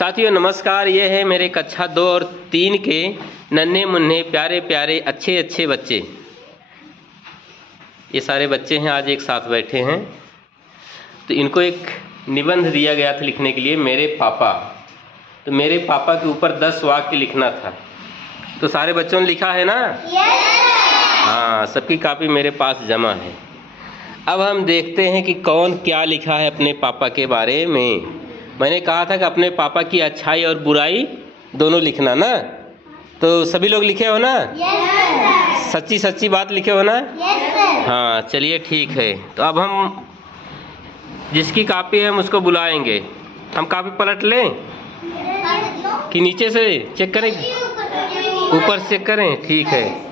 साथियों नमस्कार। ये है मेरे कक्षा 2 और 3 के नन्हे मुन्ने प्यारे प्यारे अच्छे अच्छे बच्चे। ये सारे बच्चे हैं, आज एक साथ बैठे हैं। तो इनको एक निबंध दिया गया था लिखने के लिए, मेरे पापा। तो मेरे पापा के ऊपर 10 वाक्य लिखना था। तो सारे बच्चों ने लिखा है ना? हाँ, सबकी कॉपी मेरे पास जमा है। अब हम देखते हैं कि कौन क्या लिखा है अपने पापा के बारे में। मैंने कहा था कि अपने पापा की अच्छाई और बुराई दोनों लिखना ना। तो सभी लोग लिखे हो ना? सच्ची सच्ची बात लिखे हो ना? हाँ, चलिए ठीक है। तो अब हम जिसकी कॉपी है हम उसको बुलाएंगे। हम कॉपी पलट लें कि नीचे से चेक करें? ऊपर से चेक करें, ठीक है।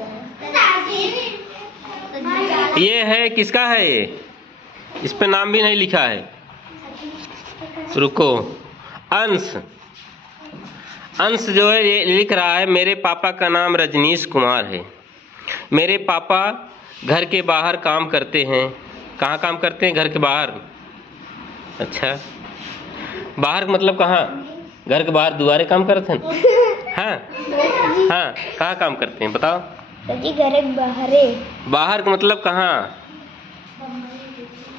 ये है, किसका है ये? इस पे नाम भी नहीं लिखा है। रुको, अंश जो है ये लिख रहा है, मेरे पापा का नाम रजनीश कुमार है। मेरे पापा घर के बाहर काम करते हैं। कहाँ काम करते हैं? घर के बाहर। अच्छा, बाहर मतलब कहाँ? घर के बाहर दुआरे काम करते हैं? हाँ हाँ, कहाँ काम करते हैं बताओ? घर बाहर है। बाहर का मतलब कहाँ?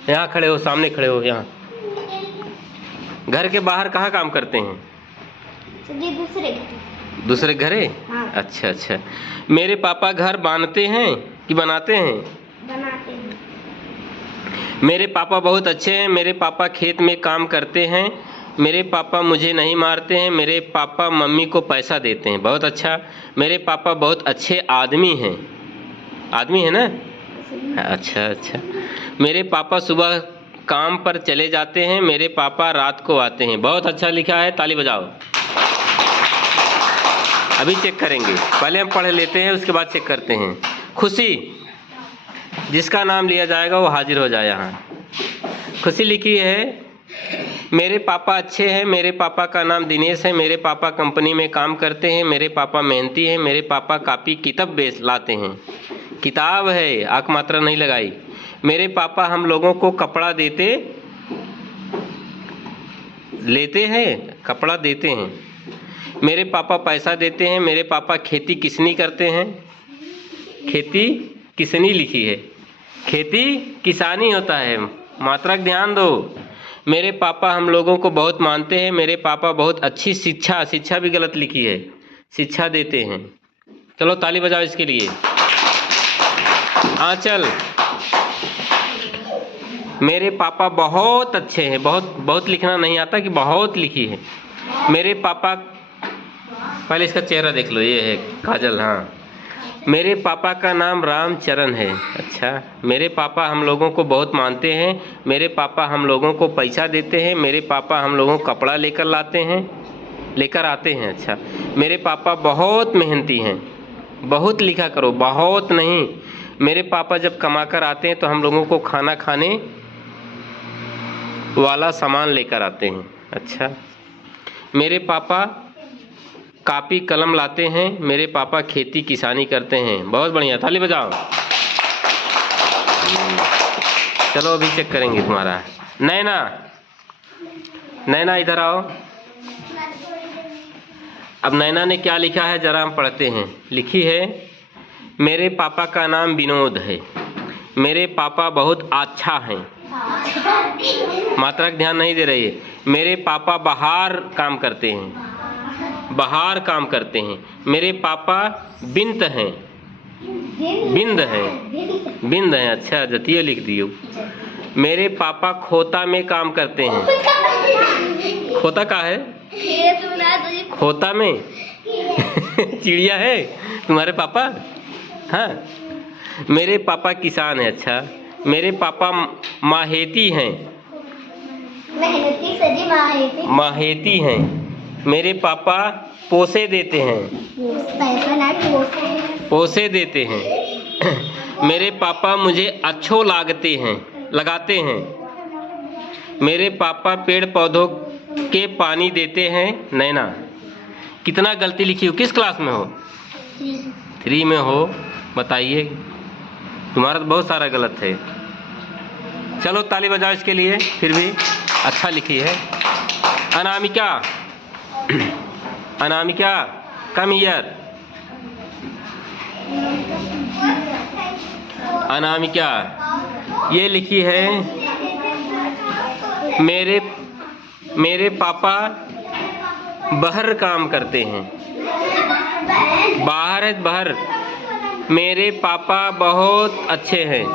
यहाँ खड़े हो, सामने खड़े हो। यहाँ घर के बाहर कहाँ काम करते हैं? दूसरे घरे। हाँ। अच्छा। मेरे पापा घर बांधते हैं कि बनाते हैं? बनाते हैं। मेरे पापा बहुत अच्छे हैं। मेरे पापा खेत में काम करते हैं। मेरे पापा मुझे नहीं मारते हैं। मेरे पापा मम्मी को पैसा देते हैं। बहुत अच्छा। मेरे पापा बहुत अच्छे आदमी हैं। आदमी है ना? अच्छा। मेरे पापा सुबह काम पर चले जाते हैं। मेरे पापा रात को आते हैं। बहुत अच्छा लिखा है, ताली बजाओ। अभी चेक करेंगे, पहले हम पढ़ लेते हैं, उसके बाद चेक करते हैं। खुशी, जिसका नाम लिया जाएगा वो हाजिर हो जाए यहाँ। खुशी लिखी है, मेरे पापा अच्छे हैं। मेरे पापा का नाम दिनेश है। मेरे पापा कंपनी में काम करते हैं। मेरे पापा मेहनती हैं। मेरे पापा कापी किताब बेच लाते हैं। किताब है, आँख मात्रा नहीं लगाई। मेरे पापा हम लोगों को कपड़ा लेते हैं, कपड़ा देते हैं। मेरे पापा पैसा देते हैं। मेरे पापा खेती किसनी करते हैं? खेती किसनी लिखी है? खेती किसानी होता है, मात्रा का ध्यान दो। मेरे पापा हम लोगों को बहुत मानते हैं। मेरे पापा बहुत अच्छी शिक्षा भी गलत लिखी है, शिक्षा देते हैं। चलो ताली बजाओ इसके लिए। आंचल, मेरे पापा बहुत अच्छे हैं। बहुत लिखना नहीं आता कि बहुत लिखी है। मेरे पापा, पहले इसका चेहरा देख लो, ये है काजल। हाँ, मेरे पापा का नाम रामचरण है। अच्छा, मेरे पापा हम लोगों को बहुत मानते हैं। मेरे पापा हम लोगों को पैसा देते हैं। मेरे पापा हम लोगों को कपड़ा लेकर आते हैं। अच्छा, मेरे पापा बहुत मेहनती हैं। बहुत लिखा करो, बहुत नहीं। मेरे पापा जब कमा कर आते हैं तो हम लोगों को खाना खाने वाला सामान लेकर आते हैं। अच्छा, मेरे पापा कापी कलम लाते हैं। मेरे पापा खेती किसानी करते हैं। बहुत बढ़िया, ताली बजाओ। चलो अभी चेक करेंगे तुम्हारा। नैना इधर आओ। अब नैना ने क्या लिखा है जरा हम पढ़ते हैं। लिखी है, मेरे पापा का नाम विनोद है। मेरे पापा बहुत अच्छा हैं। मात्रा का ध्यान नहीं दे रही है। मेरे पापा बाहर काम करते हैं। मेरे पापा बिंद हैं। अच्छा, जतिया लिख दियो। मेरे पापा खोता में काम करते हैं। खोता का है? खोता में चिड़िया है तुम्हारे पापा? हाँ, मेरे पापा किसान है। अच्छा, मेरे पापा माहेती हैं। माहेती हैं। मेरे पापा पोसे देते हैं। मेरे पापा मुझे अच्छो लगाते हैं। मेरे पापा पेड़ पौधों के पानी देते हैं। नैना, कितना गलती लिखी हो? किस क्लास में हो? 3 में हो। बताइए, तुम्हारा तो बहुत सारा गलत है। चलो ताली बजाओ इसके लिए, फिर भी अच्छा लिखी है। Anamika, Anamika come here. अनामिका ये लिखी है मेरे पापा बाहर काम करते हैं। बाहर है बाहर। मेरे पापा बहुत अच्छे हैं।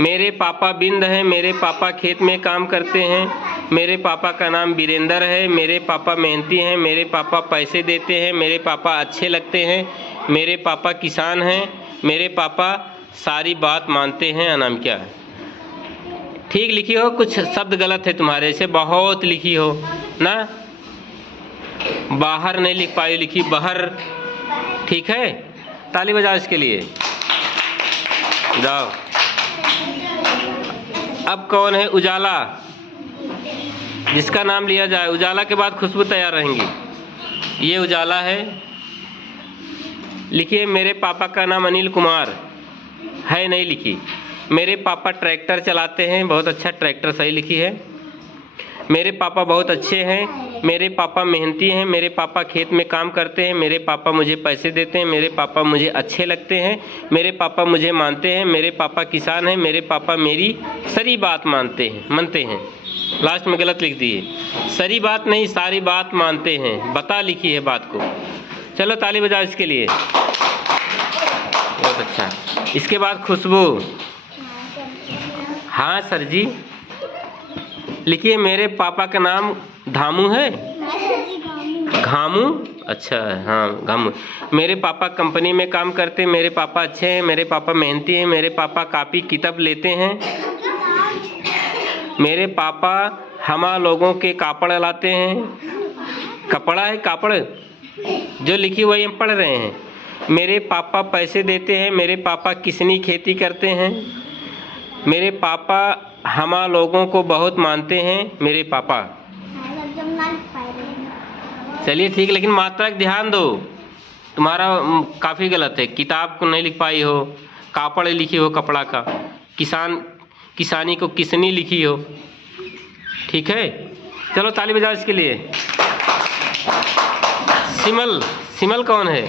मेरे पापा बिंद हैं। मेरे पापा खेत में काम करते हैं। मेरे पापा का नाम वीरेंद्र है। मेरे पापा मेहनती हैं। मेरे पापा पैसे देते हैं। मेरे पापा अच्छे लगते हैं। मेरे पापा किसान हैं। मेरे पापा सारी बात मानते हैं। अनामिका ठीक लिखी हो, कुछ शब्द गलत है तुम्हारे से। बहुत लिखी हो ना, बाहर नहीं लिख पाई, लिखी बाहर। ठीक है, ताली बजाओ इसके लिए। जाओ। अब कौन है? उजाला, जिसका नाम लिया जाए। उजाला के बाद खुशबू तैयार रहेंगी। ये उजाला है। लिखिए मेरे पापा का नाम अनिल कुमार है, नहीं लिखी। मेरे पापा ट्रैक्टर चलाते हैं। बहुत अच्छा, ट्रैक्टर सही लिखी है। मेरे पापा बहुत अच्छे हैं। मेरे पापा मेहनती हैं। मेरे पापा खेत में काम करते हैं। मेरे पापा मुझे पैसे देते हैं। मेरे पापा मुझे अच्छे लगते हैं। मेरे पापा मुझे मानते हैं। मेरे पापा किसान हैं। मेरे पापा मेरी सारी बात मानते हैं। लास्ट में गलत लिख दिए, सारी बात नहीं, सारी बात मानते हैं। बता लिखी है बात को। चलो ताली बजाओ इसके लिए। बहुत अच्छा। इसके बाद खुशबू। हाँ सर जी, लिखिए मेरे पापा का नाम धामू है। घामू, अच्छा हाँ घामू। मेरे पापा कंपनी में काम करते हैं। मेरे पापा अच्छे हैं। मेरे पापा मेहनती हैं। मेरे पापा कापी किताब लेते हैं। मेरे पापा हमा लोगों के कापड़ लाते हैं। कपड़ा है कापड़, जो लिखी वही हम पढ़ रहे हैं। मेरे पापा पैसे देते हैं। मेरे पापा किसनी खेती करते हैं। मेरे पापा हमा लोगों को बहुत मानते हैं। मेरे पापा। चलिए ठीक, लेकिन मात्रा का ध्यान दो, तुम्हारा काफ़ी गलत है। किताब को नहीं लिख पाई हो, कापड़ लिखी हो कपड़ा का, किसानी को किसनी लिखी हो। ठीक है, चलो ताली बजाओ इसके लिए। सिमल कौन है?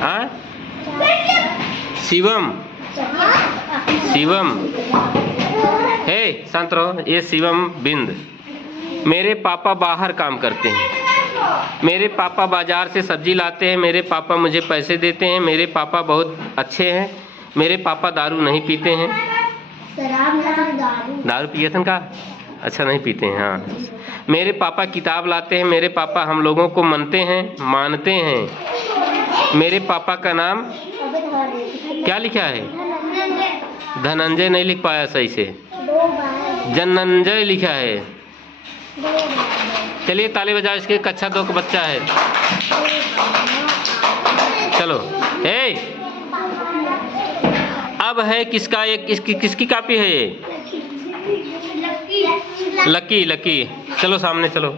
हाँ शिवम हे शांत रहो। ये शिवम बिंद। मेरे पापा बाहर काम करते हैं। मेरे पापा बाजार से सब्जी लाते हैं। मेरे पापा मुझे पैसे देते हैं। मेरे पापा बहुत अच्छे हैं। मेरे पापा दारू नहीं पीते हैं। दारू पिए थे का? अच्छा नहीं पीते हैं। हाँ, मेरे पापा किताब लाते हैं। मेरे पापा हम लोगों को मानते हैं। मेरे पापा का नाम क्या लिखा है? धनंजय नहीं लिख पाया सही से, जनंजय लिखा है। चलिए ताली बजाओ इसके। कक्षा 2 का बच्चा है। चलो अब है किसका? किसकी कॉपी है ये? लकी। चलो सामने चलो।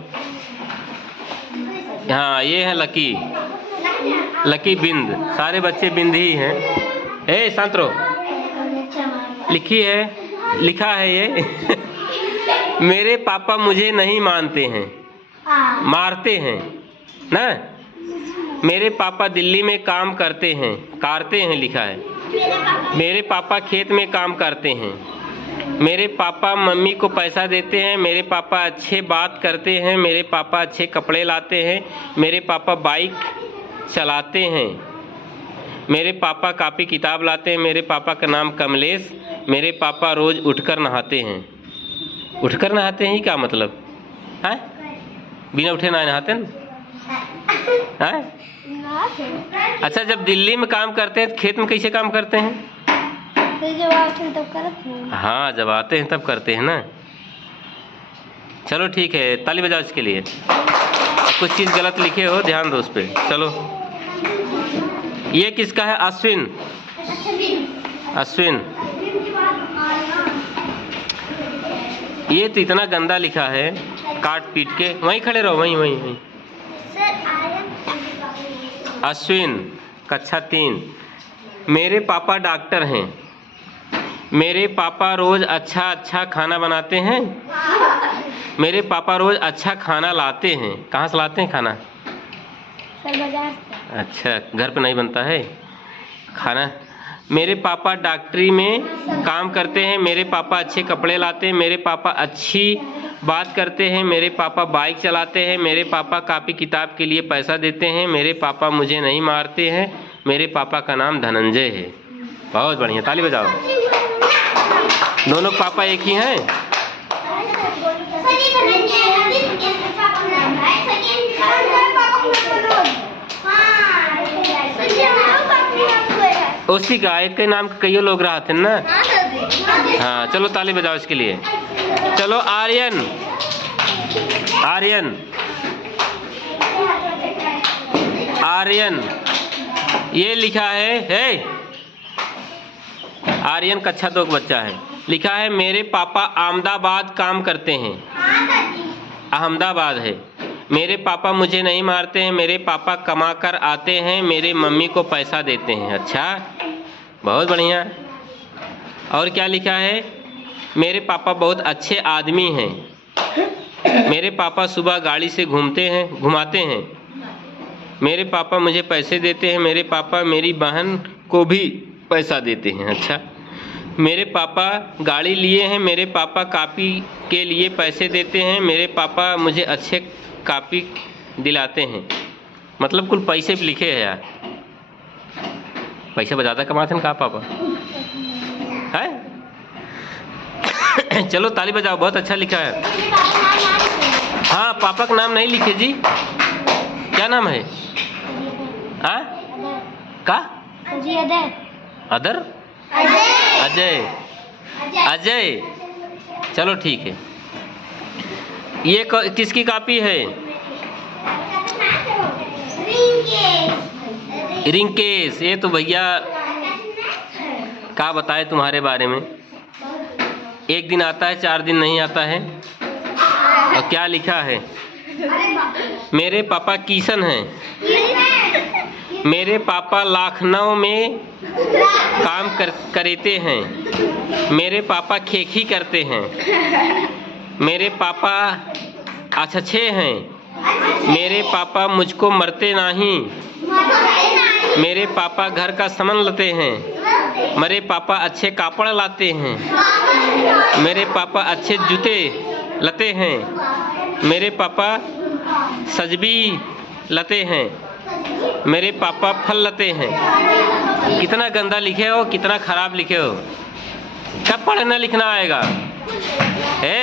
हाँ ये है लकी बिंद। सारे बच्चे बिंद ही हैं। शांत रहो। लिखा है ये मेरे पापा मुझे नहीं मानते हैं, मारते हैं ना। मेरे पापा दिल्ली में काम करते हैं, लिखा है। मेरे पापा खेत में काम करते हैं। मेरे पापा मम्मी को पैसा देते हैं। मेरे पापा अच्छे बात करते हैं। मेरे पापा अच्छे कपड़े लाते हैं। मेरे पापा बाइक चलाते हैं। मेरे पापा कापी किताब लाते हैं। मेरे पापा का नाम कमलेश। मेरे पापा रोज उठकर नहाते हैं। उठकर नहाते हैं क्या मतलब है? बिना उठे ना नहाते हैं? अच्छा, जब दिल्ली में काम करते हैं खेत में कैसे काम करते हैं? जब आते हैं तब करते हैं। हाँ, जब आते हैं तब करते हैं ना। चलो ठीक है, ताली बजाओ इसके लिए। कुछ चीज़ गलत लिखे हो, ध्यान दो उस पर। चलो ये किसका है? अश्विन। ये तो इतना गंदा लिखा है, काट पीट के। वहीं खड़े रहो, वहीं। अश्विन, कक्षा 3। मेरे पापा डॉक्टर हैं। मेरे पापा रोज अच्छा खाना बनाते हैं। मेरे पापा रोज अच्छा खाना लाते हैं। कहाँ से लाते हैं खाना? सर बाजार से। अच्छा, घर पे नहीं बनता है खाना। मेरे पापा डॉक्टरी में काम करते हैं। मेरे पापा अच्छे कपड़े लाते हैं। मेरे पापा अच्छी बात करते हैं। मेरे पापा बाइक चलाते हैं। मेरे पापा कॉपी किताब के लिए पैसा देते हैं। मेरे पापा मुझे नहीं मारते हैं। मेरे पापा का नाम धनंजय है। बहुत बढ़िया, ताली बजाओ। दोनों पापा एक ही हैं? उसी का एक के नाम कई लोग रहा थे ना। हाँ, चलो ताली बजाओ इसके लिए। चलो आर्यन, आर्यन, आर्यन, ये लिखा है आर्यन कक्षा 2 का बच्चा है। लिखा है मेरे पापा अहमदाबाद काम करते हैं। अहमदाबाद है। मेरे पापा मुझे नहीं मारते हैं। मेरे पापा कमा कर आते हैं। मेरे मम्मी को पैसा देते हैं। अच्छा, बहुत बढ़िया। और क्या लिखा है? मेरे पापा बहुत अच्छे आदमी हैं। मेरे पापा सुबह गाड़ी से घुमाते हैं। मेरे पापा मुझे पैसे देते हैं। मेरे पापा मेरी बहन को भी पैसा देते हैं। अच्छा, मेरे पापा गाड़ी लिए हैं। मेरे पापा कॉपी के लिए पैसे देते हैं। मेरे पापा मुझे अच्छे कॉपी दिलाते हैं। मतलब कुल पैसे भी लिखे हैं यार। पैसे ज़्यादा कमाते हैं कहाँ पापा है? चलो ताली बजाओ, बहुत अच्छा लिखा है। हाँ, पापा का नाम नहीं लिखे जी। क्या नाम है? हाँ का? अदर, अजय, अजय। चलो ठीक है। ये किसकी कॉपी है? रिंकेश। ये तो भैया क्या बताए तुम्हारे बारे में। एक दिन आता है, 4 दिन नहीं आता है। और क्या लिखा है? मेरे पापा किशन हैं। मेरे पापा लखनऊ में काम करते हैं। मेरे पापा खेती करते हैं। मेरे पापा अच्छे हैं। मेरे पापा मुझको मरते नहीं। मेरे पापा घर का सामान लाते हैं। मेरे पापा अच्छे कापड़ लाते हैं। मेरे पापा अच्छे जूते लाते हैं। मेरे पापा सब्जी लाते हैं। मेरे पापा फल लाते हैं। कितना गंदा लिखे हो, कितना खराब लिखे हो। कब पढ़ना लिखना आएगा?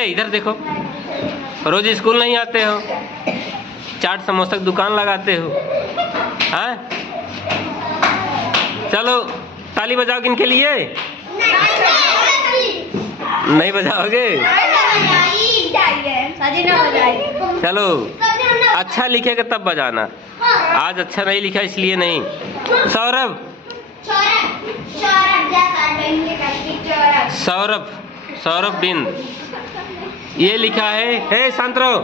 इधर देखो, रोज स्कूल नहीं आते हो, चाट समोसा की दुकान लगाते हो। हाँ, चलो ताली बजाओ किनके लिए? नहीं बजाओगे? चलो, अच्छा लिखेगा तब बजाना। आज अच्छा नहीं लिखा इसलिए नहीं। सौरभ, सौरभ, सौरभ बिंद। ये लिखा है शांत रहो।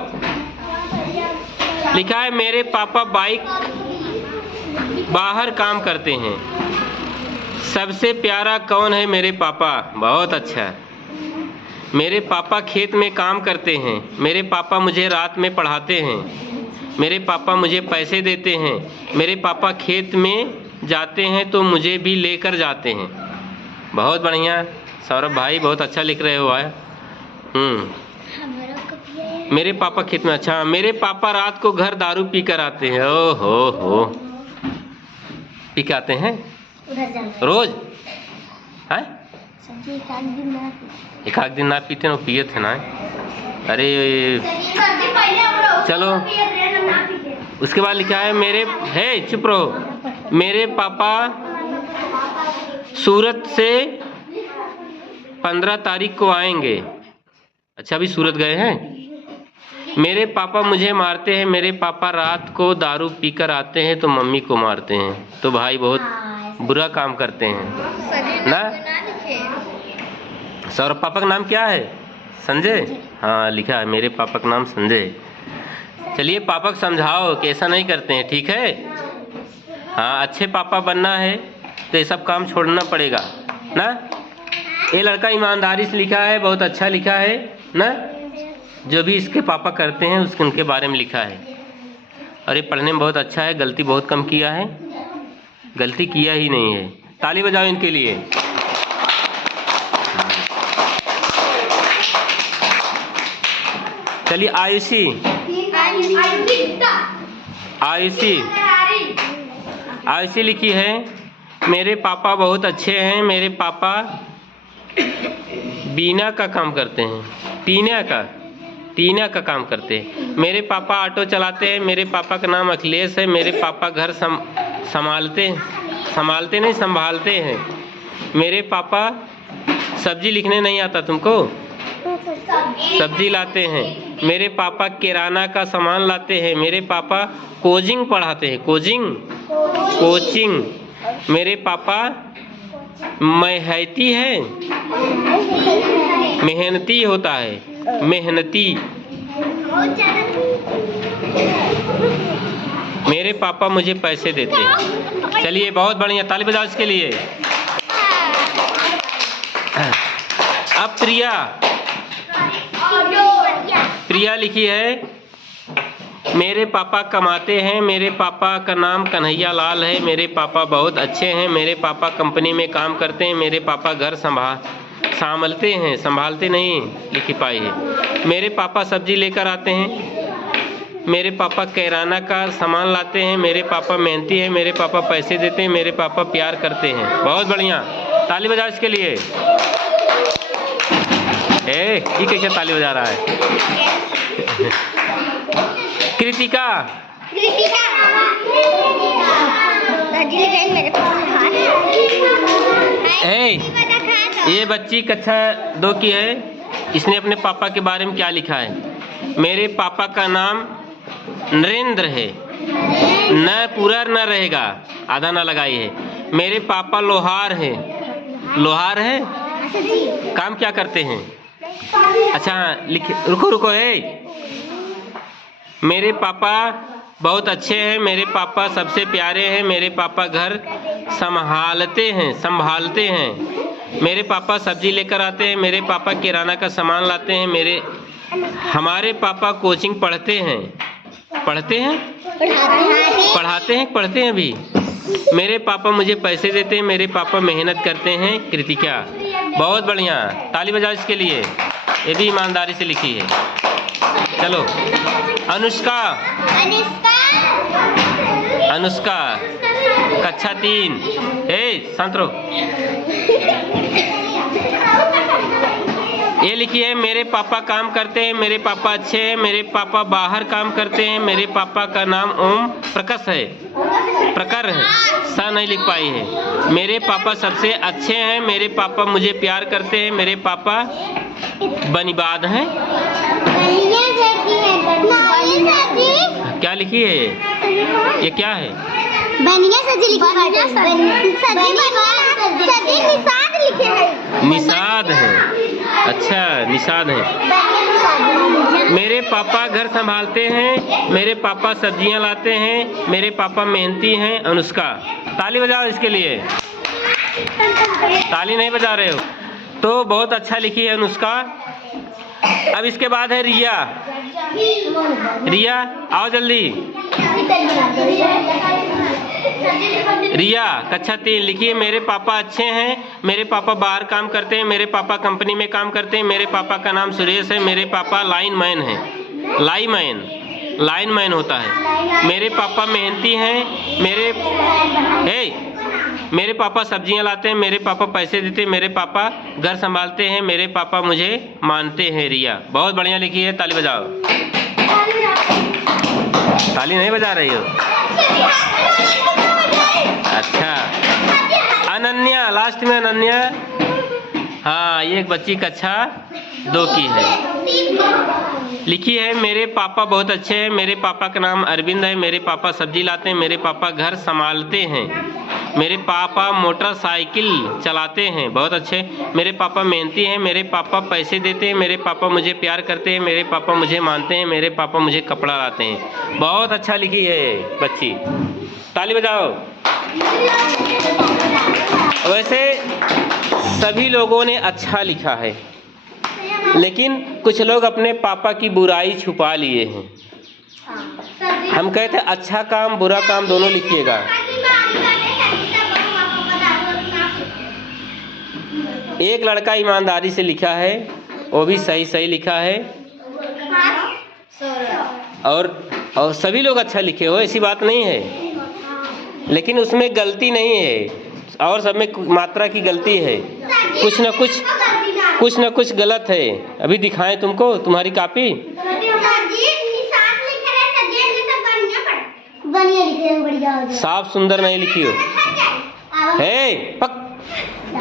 लिखा है मेरे पापा बाइक बाहर काम करते हैं। सबसे प्यारा कौन है? मेरे पापा। बहुत अच्छा। मेरे पापा खेत में काम करते हैं। मेरे पापा मुझे रात में पढ़ाते हैं। मेरे पापा मुझे पैसे देते हैं। मेरे पापा खेत में जाते हैं तो मुझे भी लेकर जाते हैं। बहुत बढ़िया सौरभ भाई, बहुत अच्छा लिख रहे हो आया। मेरे पापा खेत में। अच्छा, मेरे पापा रात को घर दारू पी कर आते हैं। ओ हो पी के आते हैं रोज? है एक आध दिन ना पीते ना, पिए थे ना। अरे चलो, उसके बाद लिखा है चुप रहो। मेरे पापा सूरत से 15 तारीख को आएंगे। अच्छा, अभी सूरत गए हैं। मेरे पापा मुझे मारते हैं। मेरे पापा रात को दारू पीकर आते हैं तो मम्मी को मारते हैं। तो भाई बहुत बुरा काम करते हैं ना। सौरभ पापा का नाम क्या है? संजय। हाँ, लिखा है मेरे पापा का नाम संजय। चलिए पापा को समझाओ कि ऐसा नहीं करते हैं, ठीक है? हाँ, अच्छे पापा बनना है तो ये सब काम छोड़ना पड़ेगा ना। ये लड़का ईमानदारी से लिखा है, बहुत अच्छा लिखा है ना। जो भी इसके पापा करते हैं उसके उनके बारे में लिखा है। और ये पढ़ने में बहुत अच्छा है, गलती बहुत कम किया है, गलती किया ही नहीं है। ताली बजाओ इनके लिए। चलिए आयुषी, आयुषी, आयुषी लिखी है, मेरे पापा बहुत अच्छे हैं, मेरे पापा बीना का काम करते हैं, टीना का काम करते हैं। मेरे पापा ऑटो चलाते हैं, मेरे पापा का नाम अखिलेश है, मेरे पापा घर संभालते हैं। मेरे पापा सब्जी लिखने नहीं आता तुमको, सब्जी लाते हैं। मेरे पापा किराना का सामान लाते हैं। मेरे पापा कोचिंग पढ़ाते हैं, कोचिंग। मेरे पापा मेहनती है, मेहनती होता है, मेहनती। मेरे पापा मुझे पैसे देते हैं। चलिए बहुत बढ़िया, ताली बजाओ इसके लिए। अब प्रिया लिखी है, मेरे पापा कमाते हैं, मेरे पापा का नाम कन्हैया लाल है, मेरे पापा बहुत अच्छे हैं, मेरे पापा कंपनी में काम करते हैं, मेरे पापा घर संभालते हैं, संभालते नहीं लिखी पाई है। मेरे पापा सब्जी लेकर आते हैं, मेरे पापा किराना का सामान लाते हैं, मेरे पापा मेहनती है, मेरे पापा पैसे देते हैं, मेरे पापा प्यार करते हैं। बहुत बढ़िया, ताली बजाओ इसके लिए। ये कैसे ताली बजा रहा है? कृतिका, ये बच्ची कक्षा 2 की है। इसने अपने पापा के बारे में क्या लिखा है? मेरे पापा का नाम नरेंद्र है, न पूरा न रहेगा, आधा न लगाई है। मेरे पापा लोहार है, लोहार है, काम क्या करते हैं? अच्छा लिखे, रुको मेरे पापा बहुत अच्छे हैं, मेरे पापा सबसे प्यारे हैं, मेरे पापा घर संभालते हैं। मेरे पापा सब्जी लेकर आते हैं, मेरे पापा किराना का सामान लाते हैं। हमारे पापा कोचिंग पढ़ाते हैं भी। मेरे पापा मुझे पैसे देते हैं, मेरे पापा मेहनत करते हैं। कृतिका, बहुत बढ़िया, ताली बजाओ इसके लिए। ये भी ईमानदारी से लिखी है। चलो अनुष्का, कक्षा 3। शांत रहो। ये लिखी है, मेरे पापा काम करते हैं, मेरे पापा अच्छे हैं, मेरे पापा बाहर काम करते हैं, मेरे पापा का नाम ओम प्रकाश है, प्रकर है, सा नहीं लिख पाई है। मेरे पापा सबसे अच्छे हैं, मेरे पापा मुझे प्यार करते हैं, मेरे पापा बनीबाद हैं। क्या लिखी है ये क्या है? निषाद है। अच्छा निषाद है। मेरे पापा घर संभालते हैं, मेरे पापा सब्जियां लाते हैं, मेरे पापा मेहनती हैं। अनुष्का, ताली बजाओ इसके लिए। ताली नहीं बजा रहे हो तो बहुत अच्छा लिखी है अनुष्का। अब इसके बाद है रिया। रिया आओ जल्दी। रिया कक्षा 3 लिखिए, मेरे पापा अच्छे हैं, मेरे पापा बाहर काम करते हैं, मेरे पापा कंपनी में काम करते हैं, मेरे पापा का नाम सुरेश है, मेरे पापा लाइनमैन है, लाइनमैन होता है। मेरे पापा मेहनती हैं, मेरे पापा सब्जियां लाते हैं, मेरे पापा पैसे देते हैं, मेरे पापा घर संभालते हैं, मेरे पापा मुझे मानते हैं। रिया बहुत बढ़िया लिखी है, ताली बजाओ। ताली नहीं बजा रही हो? अच्छा अनन्या, लास्ट में अनन्या। हाँ ये एक बच्ची कक्षा 2 की है। लिखी है, मेरे पापा बहुत अच्छे हैं, मेरे पापा का नाम अरविंद है, मेरे पापा सब्जी लाते हैं, मेरे पापा घर संभालते हैं, मेरे पापा मोटरसाइकिल चलाते हैं, बहुत अच्छे। मेरे पापा मेहनती हैं, मेरे पापा पैसे देते हैं, मेरे पापा मुझे प्यार करते हैं, मेरे पापा मुझे मानते हैं, मेरे पापा मुझे कपड़ा लाते हैं। बहुत अच्छा लिखी है बच्ची, ताली बजाओ। वैसे सभी लोगों ने अच्छा लिखा है, लेकिन कुछ लोग अपने पापा की बुराई छुपा लिए हैं। हम कहते हैं अच्छा काम बुरा काम दोनों लिखिएगा। एक लड़का ईमानदारी से लिखा है, वो भी सही सही लिखा है, और सभी लोग अच्छा लिखे हो, ऐसी बात नहीं है, लेकिन उसमें गलती नहीं है और सब में मात्रा की गलती है। कुछ न कुछ गलत है। अभी दिखाएं तुमको तुम्हारी कॉपी। साफ सुंदर नहीं लिखी हो है, पक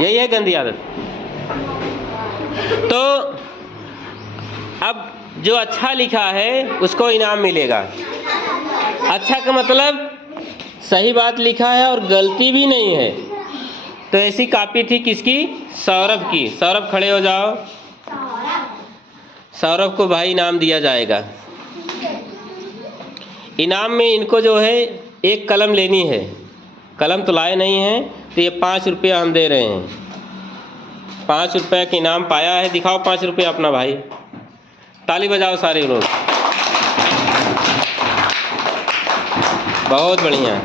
यही है गंदी आदत। तो अब जो अच्छा लिखा है उसको इनाम मिलेगा। अच्छा का मतलब सही बात लिखा है और गलती भी नहीं है। तो ऐसी कॉपी थी किसकी? सौरभ की। सौरभ खड़े हो जाओ। सौरभ को भाई इनाम दिया जाएगा। इनाम में इनको जो है एक कलम लेनी है। कलम तो लाए नहीं हैं, तो ये 5 रुपया हम दे रहे हैं। 5 रुपये का इनाम पाया है। दिखाओ 5 रुपया अपना भाई। ताली बजाओ सारे लोग। बहुत बढ़िया।